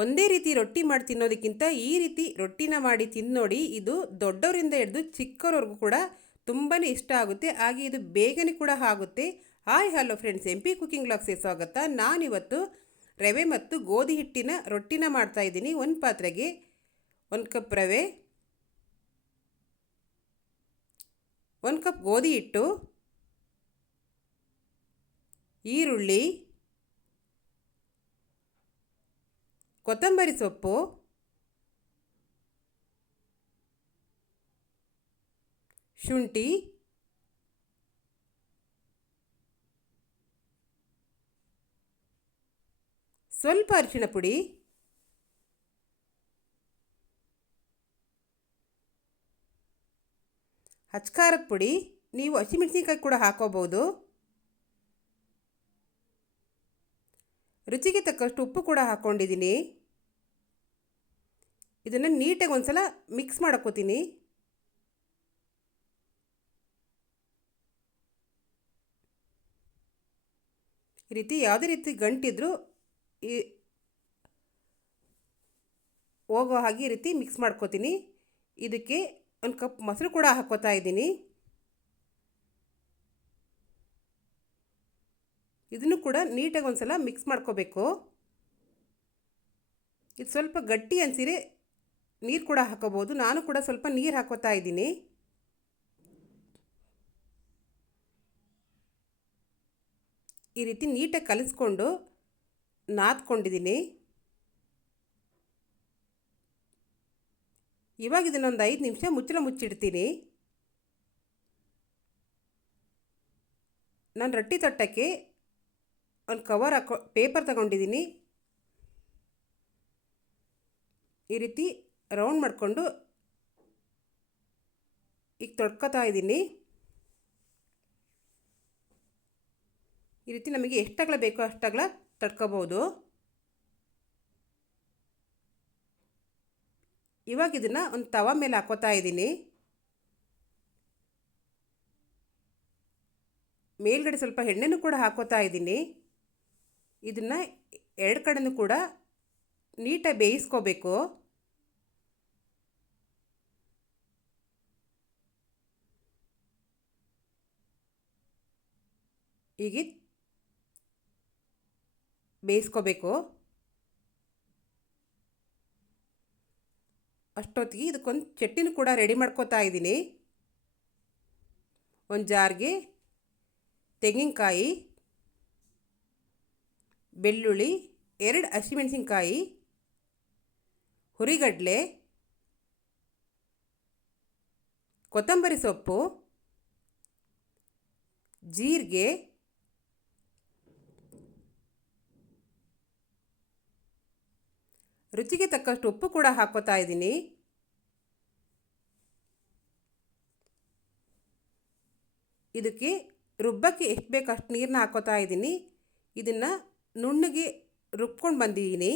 ಒಂದೇ ರೀತಿ ರೊಟ್ಟಿ ಮಾಡಿ ತಿನ್ನೋದಕ್ಕಿಂತ ಈ ರೀತಿ ರೊಟ್ಟಿನ ಮಾಡಿ ತಿನ್ನೋಡಿ ಇದು ದೊಡ್ಡವರಿಂದ ಹಿಡಿದು ಚಿಕ್ಕವರವರೆಗೂ ಕೂಡ ತುಂಬಾ ಇಷ್ಟ ಆಗುತ್ತೆ. ಹಾಗೆ ಇದು ಬೇಗನೆ ಕೂಡ ಆಗುತ್ತೆ. Hi, hello friends. M P cooking ಬ್ಲಾಗ್ಸ್ಗೆ ಸ್ವಾಗತ. ನಾನಿವತ್ತು ರವೆ ಮತ್ತು ಗೋಧಿ ಹಿಟ್ಟಿನ ರೊಟ್ಟಿನ ಮಾಡ್ತಾ ಇದ್ದೀನಿ. ಒಂದು ಪಾತ್ರೆಗೆ ಒಂದು ಕಪ್ ರವೆ, ಒಂದು ಕಪ್ ಗೋಧಿ ಹಿಟ್ಟು, ಈರುಳ್ಳಿ ಕೊತ್ತಂಬರಿ ಸೊಪ್ಪು. ಶುಂಠಿ. ಸ್ವಲ್ಪ ಅರಿಶಿಣ ಪುಡಿ. ಹಚ್ಕಾರದ ಪುಡಿ. ನೀವು ಹಸಿಮೆಣಸಿನ್ಕಾಯಿ ಕೂಡ ಹಾಕೋಬೋದು ರುಚಿಗೆ ತಕ್ಕಷ್ಟು ಉಪ್ಪು ಕೂಡ ಹಾಕ್ಕೊಂಡಿದ್ದೀನಿ ಇದನ್ನು ನೀಟಾಗಿ ಒಂದು ಸಲ ಮಿಕ್ಸ್ ಮಾಡ್ಕೋತೀನಿ. ಈ ರೀತಿ ಯಾವುದೇ ರೀತಿ ಗಂಟಿದ್ರೂ ಈ ಹೋಗೋ ಹಾಗೆ ಈ ರೀತಿ ಮಿಕ್ಸ್ ಮಾಡ್ಕೋತೀನಿ. ಇದಕ್ಕೆ ಒಂದು ಕಪ್ ಮೊಸರು ಕೂಡ ಹಾಕೋತಾ ಇದ್ದೀನಿ. ಇದನ್ನು ಕೂಡ ನೀಟಾಗಿ ಒಂದು ಸಲ ಮಿಕ್ಸ್ ಮಾಡ್ಕೋಬೇಕು. ಇದು ಸ್ವಲ್ಪ ಗಟ್ಟಿ ಅನಿಸಿರೆ ನೀರು ಕೂಡ ಹಾಕೋಬೋದು. ನಾನು ಕೂಡ ಸ್ವಲ್ಪ ನೀರು ಹಾಕೋತಾ ಇದ್ದೀನಿ. ಈ ರೀತಿ ನೀಟಾಗಿ ಕಲಿಸ್ಕೊಂಡು ನಾದ್ಕೊಂಡಿದ್ದೀನಿ. ಇವಾಗ ಇದನ್ನೊಂದು ಐದು ನಿಮಿಷ ಮುಚ್ಚಳ ಮುಚ್ಚಿಡ್ತೀನಿ. ನಾನು ರೊಟ್ಟಿ ತಟ್ಟಕ್ಕೆ ಒಂದು ಕವರ್ ಹಾಕೊ ಪೇಪರ್ ತಗೊಂಡಿದ್ದೀನಿ ಈ ರೀತಿ ರೌಂಡ್ ಮಾಡಿಕೊಂಡು ಈಗ ತೊಡ್ಕೊತಾ ಇದ್ದೀನಿ ಈ ರೀತಿ ನಮಗೆ ಎಷ್ಟಗಳ ಬೇಕೋ ಅಷ್ಟಗಳ ತಡ್ಕೋಬೋದು. ಇವಾಗ ಇದನ್ನು ಒಂದು ತವ ಮೇಲೆ ಹಾಕೋತಾ ಇದ್ದೀನಿ ಮೇಲ್ಗಡೆ ಸ್ವಲ್ಪ ಎಣ್ಣೆನೂ ಕೂಡ ಹಾಕೋತಾ ಇದ್ದೀನಿ ಇದನ್ನು ಎರಡು ಕಡೆನೂ ಕೂಡ ನೀಟಾಗಿ ಬೇಯಿಸ್ಕೋಬೇಕು. ಹೀಗೆ ಬೇಯಿಸ್ಕೋಬೇಕು. ಅಷ್ಟೊತ್ತಿಗೆ ಇದಕ್ಕೊಂದು ಚಟ್ನಿನೂ ಕೂಡ ರೆಡಿ ಮಾಡ್ಕೋತಾ ಇದ್ದೀನಿ. ಒಂದು ಜಾರ್ಗೆ ತೆಂಗಿನಕಾಯಿ ಬೆಳ್ಳುಳ್ಳಿ, ಎರಡು ಹಸಿಮೆಣಸಿನ್ಕಾಯಿ, ಹುರಿಗಡಲೆ, ಕೊತ್ತಂಬರಿ ಸೊಪ್ಪು, ಜೀರಿಗೆ, ರುಚಿಗೆ ತಕ್ಕಷ್ಟು ಉಪ್ಪು ಕೂಡ ಹಾಕೋತಾ ಇದ್ದೀನಿ. ಇದಕ್ಕೆ ರುಬ್ಬಕ್ಕೆ ಎಷ್ಟು ಬೇಕಷ್ಟು ನೀರನ್ನ ಹಾಕೋತಾ ಇದ್ದೀನಿ. ಇದನ್ನು ನುಣ್ಣಗೆ ರುಬ್ಕೊಂಡು ಬಂದಿದ್ದೀನಿ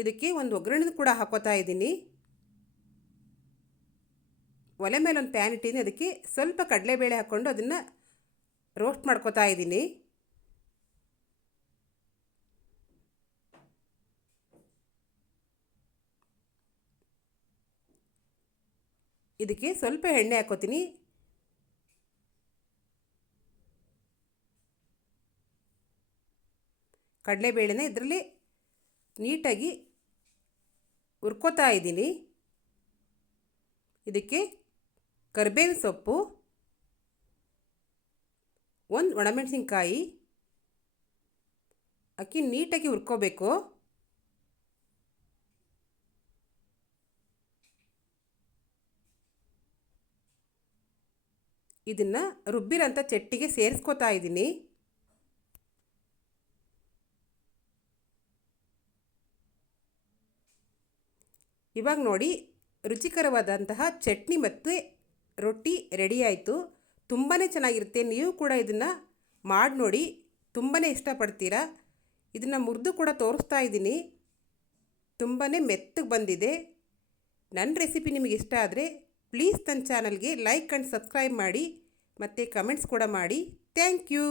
ಇದಕ್ಕೆ ಒಂದು ಒಗ್ಗರಣೆ ಕೂಡ ಹಾಕೋತಾ ಇದ್ದೀನಿ. ಒಲೆ ಮೇಲೆ ಒಂದು ಪ್ಯಾನ್ ಇಟ್ಟಿದ್ದೀನಿ. ಅದಕ್ಕೆ ಸ್ವಲ್ಪ ಕಡಲೆಬೇಳೆ ಹಾಕ್ಕೊಂಡು ಅದನ್ನು ರೋಸ್ಟ್ ಮಾಡ್ಕೋತಾ ಇದ್ದೀನಿ. ಇದಕ್ಕೆ ಸ್ವಲ್ಪ ಎಣ್ಣೆ ಹಾಕೋತೀನಿ. ಕಡಲೆಬೇಳೆನ ಇದರಲ್ಲಿ ನೀಟಾಗಿ ಹುರ್ಕೋತಾ ಇದ್ದೀನಿ ಇದಕ್ಕೆ ಕರಿಬೇವಿನ ಸೊಪ್ಪು, ಒಂದು ಒಣಮೆಣಸಿನ್ಕಾಯಿ, ಅಕ್ಕಿ ನೀಟಾಗಿ ಹುರ್ಕೋಬೇಕು. ಇದನ್ನು ರುಬ್ಬಿರೋಂಥ ಚಟ್ಟಿಗೆ ಸೇರಿಸ್ಕೋತಾ ಇದ್ದೀನಿ ಇವಾಗ ನೋಡಿ ರುಚಿಕರವಾದಂತಹ ಚಟ್ನಿ ಮತ್ತು ರೊಟ್ಟಿ ರೆಡಿ ಆಯಿತು. ತುಂಬಾ ಚೆನ್ನಾಗಿರುತ್ತೆ. ನೀವು ಕೂಡ ಇದನ್ನು ಮಾಡಿ ನೋಡಿ ತುಂಬಾ ಇಷ್ಟಪಡ್ತೀರಾ? ಇದನ್ನು ಮುರಿದು ಕೂಡ ತೋರಿಸ್ತಾ ಇದ್ದೀನಿ. ತುಂಬಾ ಮೆತ್ತಗೆ ಬಂದಿದೆ. ನನ್ನ ರೆಸಿಪಿ ನಿಮಗೆ ಇಷ್ಟ ಆದರೆ ಪ್ಲೀಸ್ ನನ್ನ ಚಾನಲ್ಗೆ ಲೈಕ್ ಆ್ಯಂಡ್ ಸಬ್ಸ್ಕ್ರೈಬ್ ಮಾಡಿ ಮತ್ತು ಕಮೆಂಟ್ಸ್ ಕೂಡ ಮಾಡಿ. Thank you